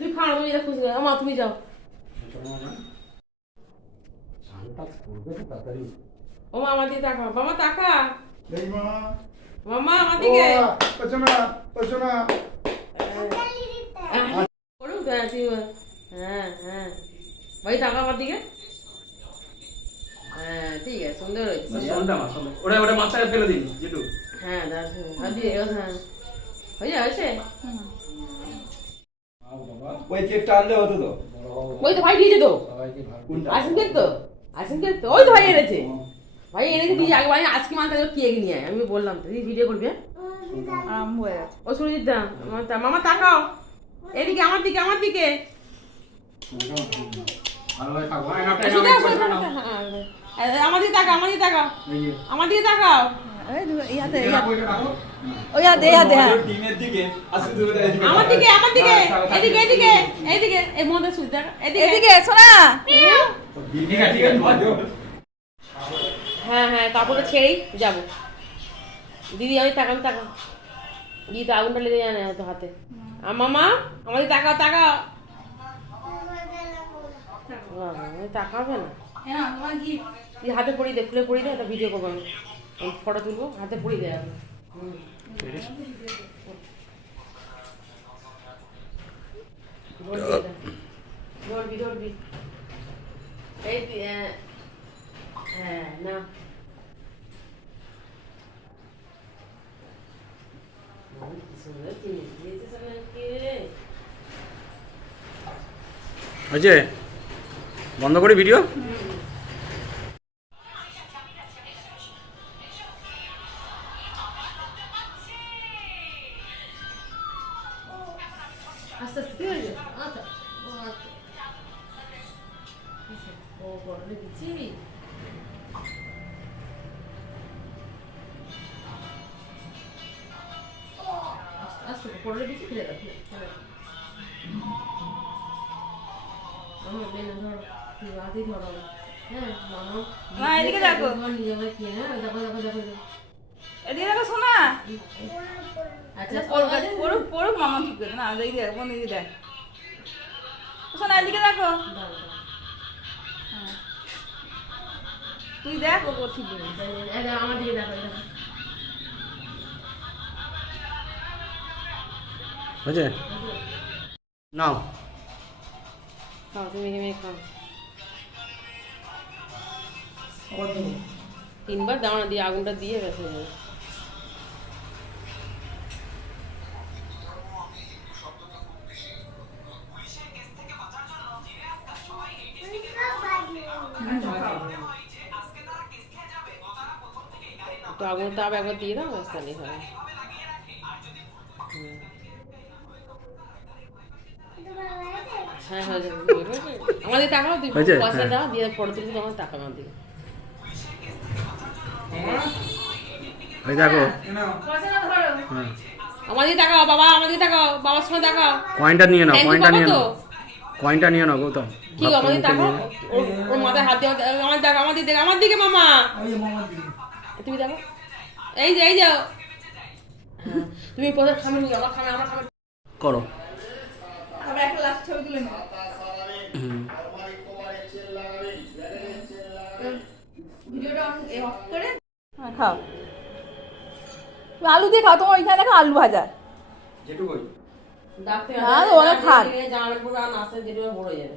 তুই খাও, তুমি খুশি মা, তুমি যাও। ও মা আমার দিকে তাকা, মামা তাকা, মামা আমার দিকে করুক। হ্যাঁ হ্যাঁ ভাই টাকা আমার দিকে। হ্যাঁ ঠিক আছে, সুন্দর হয়েছে। হ্যাঁ হয়ে যাচ্ছে। ওই কেকটা আনলে হতো তো। ওই তো ভাই দিয়েছে তো, আসেন দেখ তো, আসেন দেখ তো, ওই তো ভাই এনেছে, ভাই এনেছে দিয়ে আগে ভাই আজকে মানতে কেক নিয়ে আয়, আমি বললাম তো ভিডিও করবে। ও সুরজিৎ দা মামা তাকাও এদিকে, আমার দিকে, আমার দিকে। আমার দিকে তাকাও, আমার দিকে তাকাও, আমার দিকে তাকাও। আমার দিকে, আমার দিকে, এদিকে এদিকে এদিকে, এই মধ্যে সুবিধা এদিকে শোনা। হ্যাঁ হ্যাঁ কাপড়টা ছেড়েই যাবো দিদি, আমি তাকাম তাকাও, দিদি তো আগুনটা লেগে যায় না তো হাতে। মামা আমাদের তাকাও তাকাও, তাকাবে না, হাতে পড়িয়ে দে, খুলে পড়িয়ে দে, একটা ভিডিও করবো, আমি ফটো তুলবো, হাতে পড়িয়ে দেয়। ধরবি ধরবি, এই হ্যাঁ না বন্ধ করে ভিডিও। আস্তে আস্তে কি হয়েছে? আচ্ছা ও পড়লে দিচ্ছি, আস্তে পড়লে দিচ্ছি, ফেলে দাও, আমার বেনে ধরো, হাতে ধরো। হ্যাঁ মামা এদিকে দেখো, নিজে কি, হ্যাঁ দেখো দেখো দেখো, এদিকে দেখো শোনা। আচ্ছা পড়ুক পড়ুক মামা ঠিক করে না, এদিকে দেখ, বোন এদিকে দেখ শোনা, এদিকে দেখো, তুই দেখ ও ঠিক করে। আমার দিকে দেখো, হয়েছে নাও, খাও তুমি মেয়ে খাও, 3বার দাঁড়া দিয়ে আগুনটা দিয়ে ব্যাস হয়ে যাবে। তো আগুন তাপ একবার দিয়ে দাও, ব্যাস তাহলেই হবে। হ্যাঁ হ্যাঁ আমাদের টাকাও তুই পয়সা দাও দিয়ে ফটো তুলবি, তোমার টাকা আমার দিকে। ওই দেখো আমাদের টাকাও বাবা, আমাদের টাকাও বাবার সঙ্গে টাকাও, কয়েনটা নিয়ে নাও, কয়েনটা নিয়ে নাও, কয়েনটা নিয়ে নাও গৌতম। কি আমাদের টাকা, ওর মাথায় হাত দিয়ে আমার টাকা, আমার দিকে, আমার দিকে মামা, তুমি দেখো, এই যে এই যাও, তুমি প্রথম খাবে, আমার খাবে, আমার খাবে করো। আবার একটা লাস্ট ছবি তুলে নাও। ভিডিওটা অফ করে খাও, আলু দিয়ে খাও, তোমার ওইখানে দেখো আলু ভাজা ডাক্তার ওরা খান। জামার পুরো নাস্তা যেটা বড় যাবে।